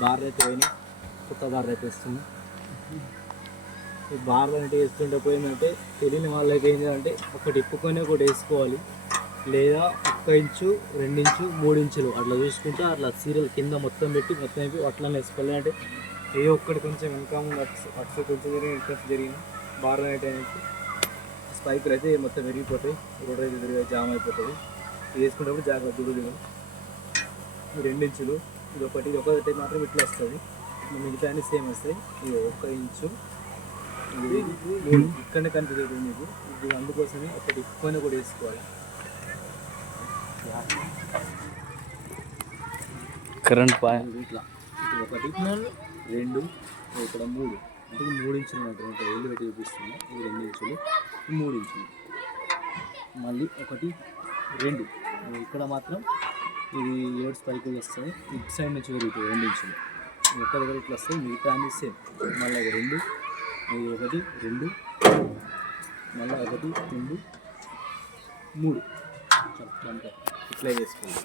Bar అయితే పోయినాయి, కొత్త బార్ అయితే వస్తుంది. ఈ బార్లు అంటే వేస్తుంటే పోయిందంటే తెలియని వాళ్ళకి ఏంటంటే ఒకటి ఇప్పుకొని ఒకటి వేసుకోవాలి, లేదా 1 ఇంచు 2 ఇంచు 3 ఇంచులు అట్లా చూసుకుంటూ అట్లా సీరియల్ కింద మొత్తం పెట్టి మొత్తం అయిపోయి అట్లనే వేసుకోవాలి. అంటే ఏ ఒక్కటి కొంచెం ఇంకా అటు కొంచెం జరిగిన ఇటు జరిగిన బార్లు అయితే స్పైకులు అయితే మొత్తం విరిగిపోతాయి, రోడ్ అయితే విరిగి జామ్ అయిపోతుంది. ఇది వేసుకునేటప్పుడు జాగ్రత్త దుడుగు. 2 ఇంచులు ఇది ఒకటి మాత్రం ఇట్లా వస్తుంది, మిగతా అన్ని సేమ్ వస్తాయి. ఇది 1 ఇంచు ఇక్కడనే కనిపిస్తుంది మీకు, ఇది అందుకోసమే ఒకటి ఎక్కువనే కూడా వేసుకోవాలి. కరెంట్ పాయింట్ ఇట్లా 1 2 ఇక్కడ 3 అంటే 3 ఇంచులు మాత్రం ఇక్కడ వేలు పెట్టి చూపిస్తుంది. ఇది 2 ఇంచులు 3 ఇంచులు, మళ్ళీ 1 2 ఇక్కడ మాత్రం ఇది 7 స్పైకులు వస్తాయి. ఇటు సైడ్ నుంచి పెరుగుతాయి 2 ఇంచులు, ఒక్క దగ్గర ఇట్లా వస్తాయి, మిగతా అన్ని సేమ్. మళ్ళీ 2 1 2 మళ్ళీ 1 2 3 ఇట్లా చేసుకోండి.